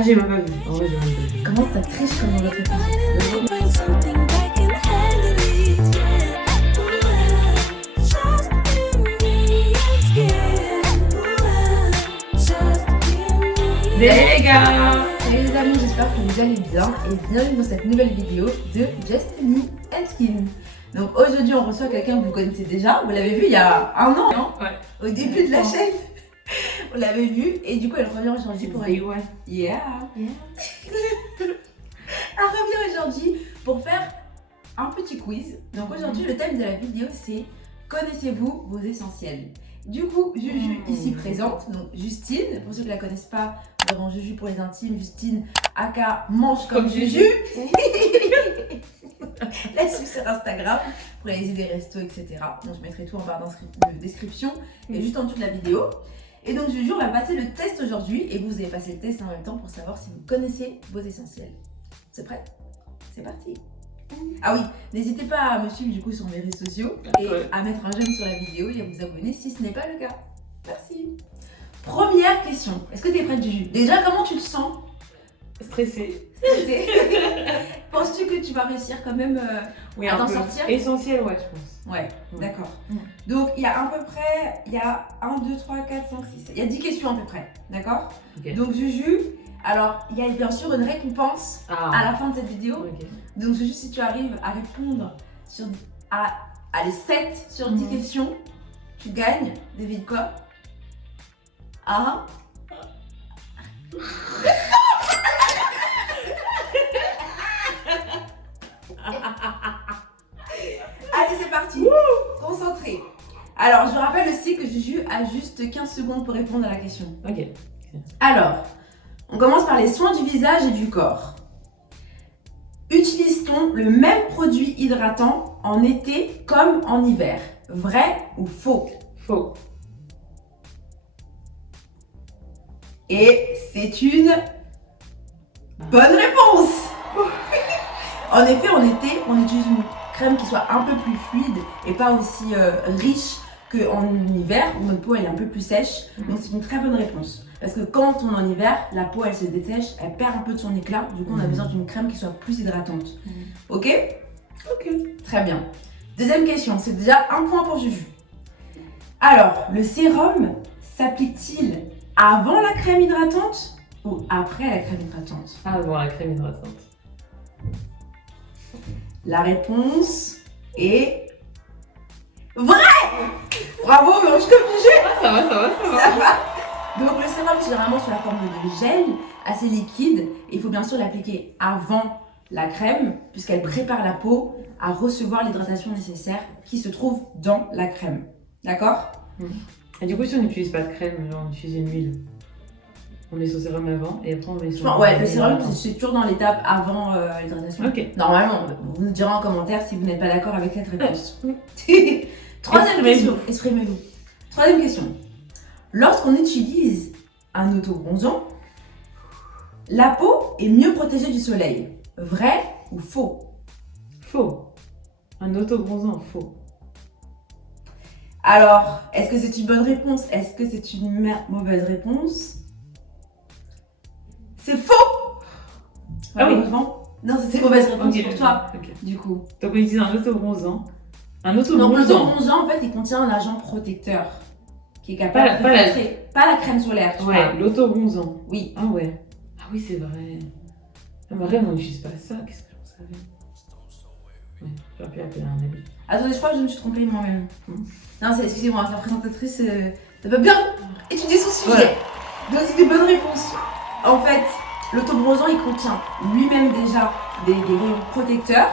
Ah, j'ai même pas vu. En vrai, j'ai même pas vu. Comment ça triche comme on réfléchit? Salut les gars! Salut les amis, j'espère que vous allez bien et bienvenue dans cette nouvelle vidéo de Just Me and Skin. Donc aujourd'hui on reçoit quelqu'un que vous connaissez déjà, vous l'avez vu il y a un an, non? Ouais. Au début de la chaîne. On l'avait vu et du coup elle revient aujourd'hui pour Day one. Yeah. Elle revient aujourd'hui pour faire un petit quiz. Donc aujourd'hui le thème de la vidéo c'est connaissez-vous vos essentiels? Du coup, Juju ici présente, donc Justine, pour ceux qui ne la connaissent pas, nous avons Juju pour les intimes, Justine aka mange comme Juju. La suivre sur Instagram pour réaliser des restos, etc. Donc je mettrai tout en barre de description et juste en dessous de la vidéo. Et donc Juju, on va passer le test aujourd'hui et vous allez passer le test en même temps pour savoir si vous connaissez vos essentiels. C'est prêt? C'est parti. Ah oui, n'hésitez pas à me suivre du coup sur mes réseaux sociaux et à mettre un j'aime sur la vidéo et à vous abonner si ce n'est pas le cas. Merci. Première question, est-ce que tu es prête Juju? Déjà, comment tu te sens? Stressée. Stressée. Penses-tu que tu vas réussir quand même Oui, à un t'en peu. sortir? Essentiel, ouais, je pense. Ouais, Ouais. d'accord. Donc il y a à peu près, il y a 1, 2, 3, 4, 5, 6, il y a 10 questions à peu près, d'accord? Ok. Donc Juju, alors il y a bien sûr une récompense à la fin de cette vidéo. Ok. Donc Juju, si tu arrives à répondre à les 7 sur 10 questions, tu gagnes, devine quoi? Ah. Allez, c'est parti. Concentré. Alors, je rappelle aussi que Juju a juste 15 secondes pour répondre à la question. Ok. Alors, on commence par les soins du visage et du corps. Utilise-t-on le même produit hydratant en été comme en hiver? Vrai ou faux? Faux. Et c'est une bonne réponse. En effet, en été, on utilise une crème qui soit un peu plus fluide et pas aussi riche qu'en hiver où notre peau elle est un peu plus sèche. Donc c'est une très bonne réponse. Parce que quand on est en hiver, la peau elle se dessèche, elle perd un peu de son éclat. Du coup, on a besoin d'une crème qui soit plus hydratante. Ok? Ok. Très bien. Deuxième question, c'est déjà un point pour Juju. Alors, le sérum s'applique-t-il avant la crème hydratante ou après la crème hydratante? Avant la crème hydratante. La réponse est vraie. Bravo, mange comme Juju. Ah, ça va, ça va, ça va. Ça va. Donc le sérum c'est généralement sous la forme de gel assez liquide. Et il faut bien sûr l'appliquer avant la crème puisqu'elle prépare la peau à recevoir l'hydratation nécessaire qui se trouve dans la crème. D'accord? Et du coup, si on n'utilise pas de crème, genre on utilise une huile, on met son sérum avant et après on met son. Ouais, le sérum c'est toujours dans l'étape avant l'hydratation. Ok. Normalement, vous nous direz en commentaire si vous n'êtes pas d'accord avec cette réponse. Troisième Exprimez-vous. question. Exprimez-vous. Troisième question. Lorsqu'on utilise un autobronzant, la peau est mieux protégée du soleil. Vrai ou faux? Faux. Un autobronzant, faux. Alors, est-ce que c'est une bonne réponse? Est-ce que c'est une mauvaise réponse? C'est faux! Ah oui. Malheureusement. Non, c'est une mauvaise réponse Ok, pour toi, ok. du coup. Donc on utilise un autobronzant. Un Donc autobronzant. l'autobronzant, en fait, il contient un agent protecteur qui est capable Pas de la- filtrer. Pas la crème solaire, tu Ouais, parles. l'autobronzant. Oui. Ah ouais. Ah oui, c'est vrai. Ah, mais regarde, on n'utilise pas ça. Qu'est-ce que j'en savais? Ouais, j'aurais pu appeler un ami. Attendez, je crois que je me suis trompée moi-même. Non, excusez-moi, sa présentatrice, ça va bien étudier son sujet. Ouais. Donc c'est une bonne réponse. En fait, l'autobronzant, il contient lui-même déjà des rayons protecteurs.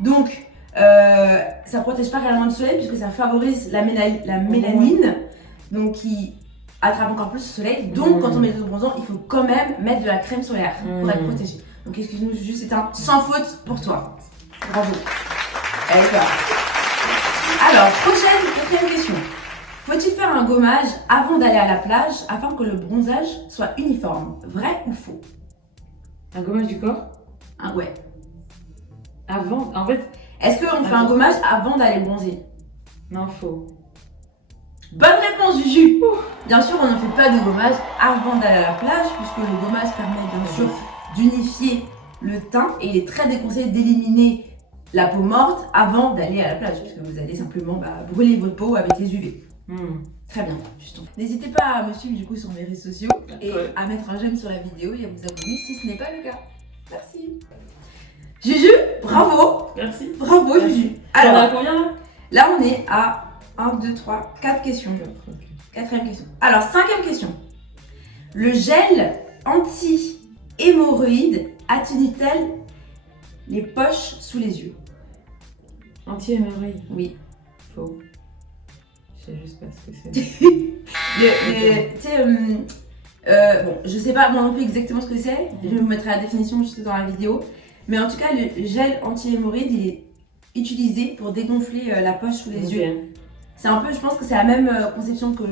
Donc, ça protège pas réellement du soleil puisque ça favorise la mélanine, donc qui attrape encore plus le soleil. Donc, quand on met de l'autobronzant, il faut quand même mettre de la crème solaire pour être protégé. Donc, excuse-nous, Juju, c'est un sans faute pour toi. Bravo. Allez, toi. Alors, quatrième question. Faut-il faire un gommage avant d'aller à la plage afin que le bronzage soit uniforme? Vrai ou faux? Un gommage du corps? Ah ouais. Avant, en fait, Est-ce qu'on fait un gommage avant d'aller bronzer? non, faux. Bonne réponse, Juju. Bien sûr, on ne fait pas de gommage avant d'aller à la plage, puisque le gommage permet bien sûr d'unifier le teint et il est très déconseillé d'éliminer la peau morte avant d'aller à la plage, puisque vous allez simplement brûler votre peau avec les UV. Très bien, justement. N'hésitez pas à me suivre du coup sur mes réseaux sociaux et à mettre un j'aime sur la vidéo et à vous abonner si ce n'est pas le cas. Merci. Juju, bravo. Merci. Bravo, Juju. Alors, on Alors, a combien là? là on est à 1, 2, 3, 4 questions. Quatrième question. Alors, cinquième question. Le gel anti-hémorroïde atténue-t-elle les poches sous les yeux? Anti-hémorroïde. Oui. Faux. Je sais juste pas ce que c'est. Tu sais, bon, je sais pas moi non plus exactement ce que c'est. Je vais vous mettre la définition juste dans la vidéo. Mais en tout cas, le gel anti-hémorroïde, il est utilisé pour dégonfler la poche sous les yeux. C'est un peu, je pense que c'est la même conception que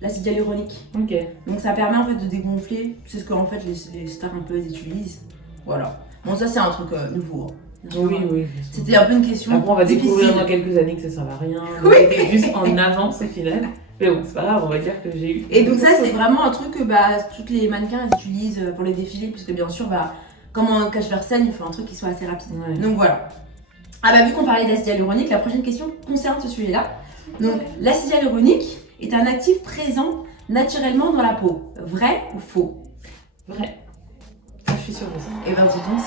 l'acide hyaluronique. Ok. Donc ça permet en fait de dégonfler. C'est ce que en fait les stars un peu utilisent. Voilà. Bon, ça c'est un truc nouveau. Hein. Oui, oui. C'était un peu une question. Après, on va découvrir difficile. dans quelques années que ça sert à rien. Oui. C'était juste en avance au final. Mais bon, c'est pas grave, on va dire que j'ai eu. Et donc ça c'est vraiment un truc que toutes les mannequins elles utilisent pour les défilés, puisque bien sûr comme on cache leur scène, il faut un truc qui soit assez rapide. Ouais. Donc voilà. Ah vu qu'on parlait d'acide hyaluronique, la prochaine question concerne ce sujet-là. Donc l'acide hyaluronique est un actif présent naturellement dans la peau. Vrai ou faux? Vrai. Ça, je suis sûre de ça. Et ben dis donc,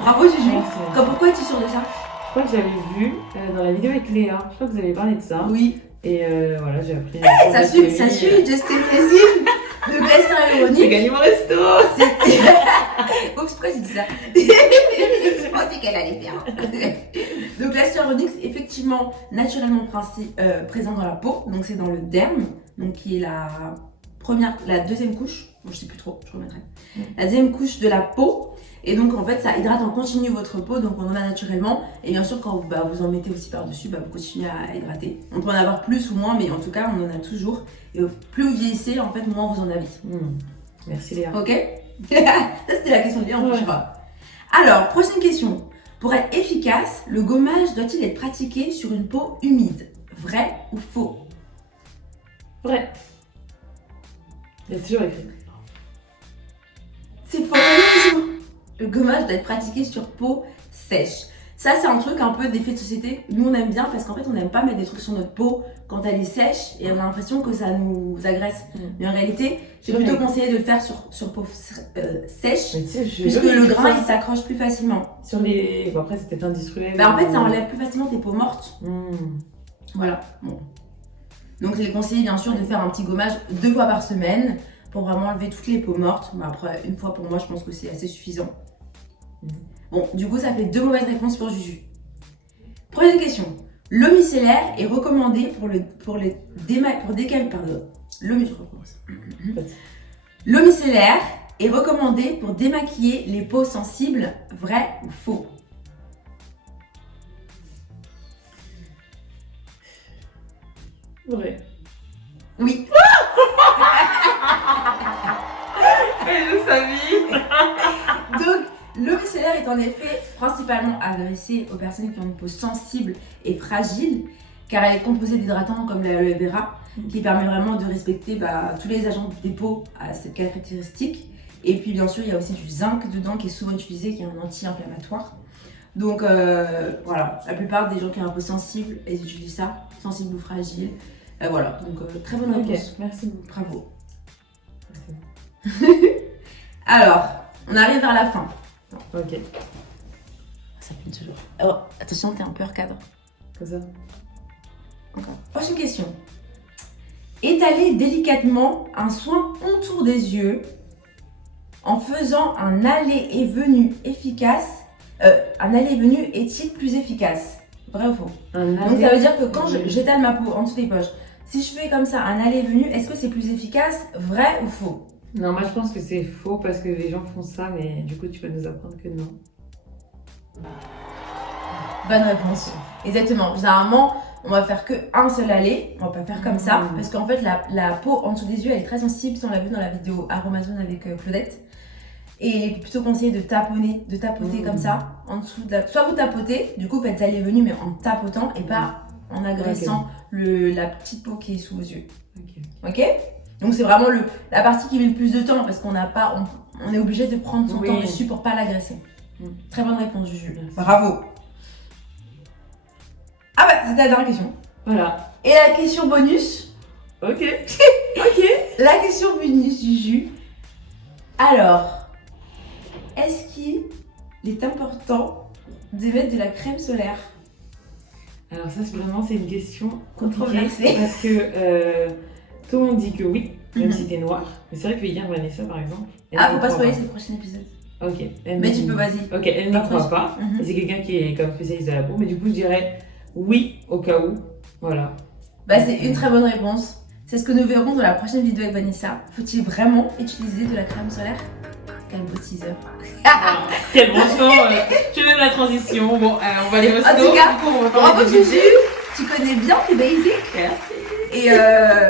bravo Juju. Merci. Pourquoi es-tu sûre de ça? Je crois que j'avais vu dans la vidéo avec Léa. Je crois que vous avez parlé de ça. Oui. Et voilà, j'ai appris. Ça suit, Just Plaisir de l'acide J'ai hyaluronique. gagné mon resto. Oups, pourquoi j'ai dit ça? Je pensais qu'elle allait bien. Donc l'acide hyaluronique c'est effectivement naturellement présent dans la peau, donc c'est dans le derme, donc qui est la deuxième couche, bon, je sais plus trop, je remettrai. La deuxième couche de la peau, et donc en fait ça hydrate en continu votre peau, donc on en a naturellement, et bien sûr quand vous en mettez aussi par-dessus, vous continuez à hydrater. On peut en avoir plus ou moins, mais en tout cas on en a toujours, et plus vous vieillissez, en fait moins vous en avez. Merci Léa. Ok. Ça c'était la question de Léa en plus, je crois. Alors, prochaine question. Pour être efficace, le gommage doit-il être pratiqué sur une peau humide? Vrai ou faux? Vrai. Il y a toujours écrit. C'est faux. Le gommage doit être pratiqué sur peau sèche. Ça, c'est un truc un peu d'effet de société. Nous, on aime bien parce qu'en fait, on n'aime pas mettre des trucs sur notre peau quand elle est sèche et on a l'impression que ça nous agresse. Mais en réalité, c'est plutôt conseillé de le faire sur peau sèche, puisque le grain il s'accroche plus facilement. Sur les. Bon, après, c'est peut-être industriel. En fait, ça enlève plus facilement tes peaux mortes. Voilà. Bon. Donc, il est conseillé bien sûr de faire un petit gommage 2 fois par semaine pour vraiment enlever toutes les peaux mortes. Mais après, une fois pour moi, je pense que c'est assez suffisant. Bon, du coup, ça fait 2 mauvaises réponses pour Juju. Prochaine question. L'eau micellaire est recommandée L'eau micellaire est recommandée pour démaquiller les peaux sensibles. Vrai ou faux? Vrai. Oui. Mais je savais. Donc, l'eau micellaire est en effet principalement adressée aux personnes qui ont une peau sensible et fragile, car elle est composée d'hydratants comme l'aloe vera, qui permet vraiment de respecter tous les agents des peaux à cette caractéristique. Et puis bien sûr, il y a aussi du zinc dedans qui est souvent utilisé, qui est un anti-inflammatoire. Donc voilà, la plupart des gens qui ont une peau sensible, ils utilisent ça, sensible ou fragile. Voilà, donc très bonne réponse. Ok, merci beaucoup. Bravo. Merci. Alors, on arrive vers la fin. Ok. Ça pue toujours. Oh, attention, t'es un peu hors cadre. Comme ça. Encore. Prochaine question. Étaler délicatement un soin autour des yeux en faisant un aller et venu efficace. Un aller et venu est-il plus efficace? Vrai ou faux? Donc ça veut dire que quand j'étale ma peau en dessous des poches, si je fais comme ça un aller et venu, est-ce que c'est plus efficace? Vrai ou faux? Non, moi je pense que c'est faux parce que les gens font ça, mais du coup tu vas nous apprendre que non. Bonne réponse. Exactement. Généralement, on va faire qu'un seul aller, on va pas faire comme ça, parce qu'en fait la peau en dessous des yeux elle est très sensible, si on l'a vu dans la vidéo Aromazone avec Claudette. Et il est plutôt conseillé de tapoter comme ça, en dessous de soit vous tapotez, du coup faites aller venu mais en tapotant et pas en agressant la petite peau qui est sous vos yeux. Ok. Ok? Donc c'est vraiment la partie qui met le plus de temps parce qu'on n'a pas, on est obligé de prendre son temps dessus pour pas l'agresser. Très bonne réponse, Juju. Merci. Bravo. Ah bah c'était la dernière question. Voilà. Et la question bonus. Ok. Ok. La question bonus, Juju. Alors, est-ce qu'il est important de mettre de la crème solaire? Alors ça, c'est une question Controversée. compliquée parce que tout le monde dit que oui, même Mhm. si t'es noire. Mais c'est vrai que hier, Vanessa, par exemple... Ah, faut pas spoiler, c'est le prochain épisode. Ok. Mais tu peux, vas-y. Ok, elle n'y croit pas. Mhm. Et c'est quelqu'un qui est comme spécialiste de la peau. Mais du coup, je dirais oui au cas où. Voilà. Bah c'est une très bonne réponse. C'est ce que nous verrons dans la prochaine vidéo avec Vanessa. Faut-il vraiment utiliser de la crème solaire? Quel beau teaser. Ah, quel franchement, je même la transition. Bon, on va aller au En resto. tout cas, Du coup, on va bravo parler de Juju, tu connais bien tes basics. Merci. Et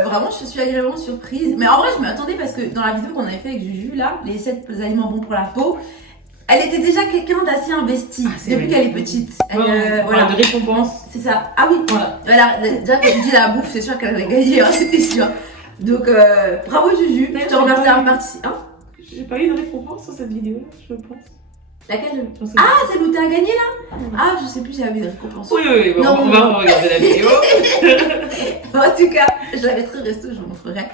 vraiment, je suis agréablement surprise. Mais en vrai, je m'attendais parce que dans la vidéo qu'on avait fait avec Juju, là, les 7 aliments bons pour la peau, elle était déjà quelqu'un d'assez investi depuis qu'elle est petite. Elle, Voilà, de récompense. C'est ça. Ah oui, Voilà. déjà quand tu dis la bouffe, c'est sûr qu'elle avait gagné, hein, c'était sûr. Donc bravo Juju, je te remercie d'avoir participé. Hein? J'ai pas eu de récompense sur cette vidéo, je pense. Laquelle? Je pense que- Ah, celle où t'as gagné là? Ah, je sais plus si j'avais des récompenses. Oui, bon, Non, on va regarder la vidéo. En tout cas, je l'avais très resto, je vous montrerai.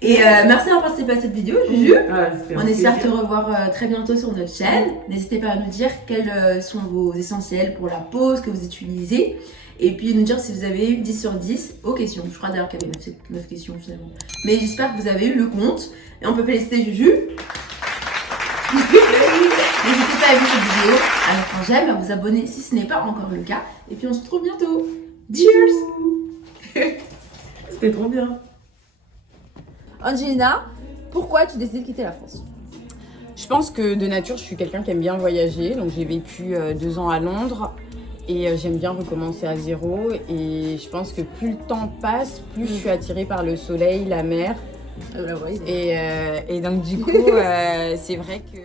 Et merci d'avoir participé à cette vidéo, Juju. Ah, c'était un On espère te plaisir. revoir très bientôt sur notre chaîne. N'hésitez pas à nous dire quels sont vos essentiels pour la peau, ce que vous utilisez. Et puis nous dire si vous avez eu 10 sur 10 aux questions. Je crois d'ailleurs qu'il y avait 9 questions finalement. Mais j'espère que vous avez eu le compte. Et on peut féliciter Juju. N'hésitez pas à aimer cette vidéo, à mettre un j'aime, à vous abonner si ce n'est pas encore le cas. Et puis on se retrouve bientôt. Cheers! C'était trop bien. Angelina, pourquoi tu décides de quitter la France? Je pense que de nature, je suis quelqu'un qui aime bien voyager. Donc j'ai vécu 2 ans à Londres et j'aime bien recommencer à zéro. Et je pense que plus le temps passe, plus je suis attirée par le soleil, la mer. Et donc du coup, c'est vrai que...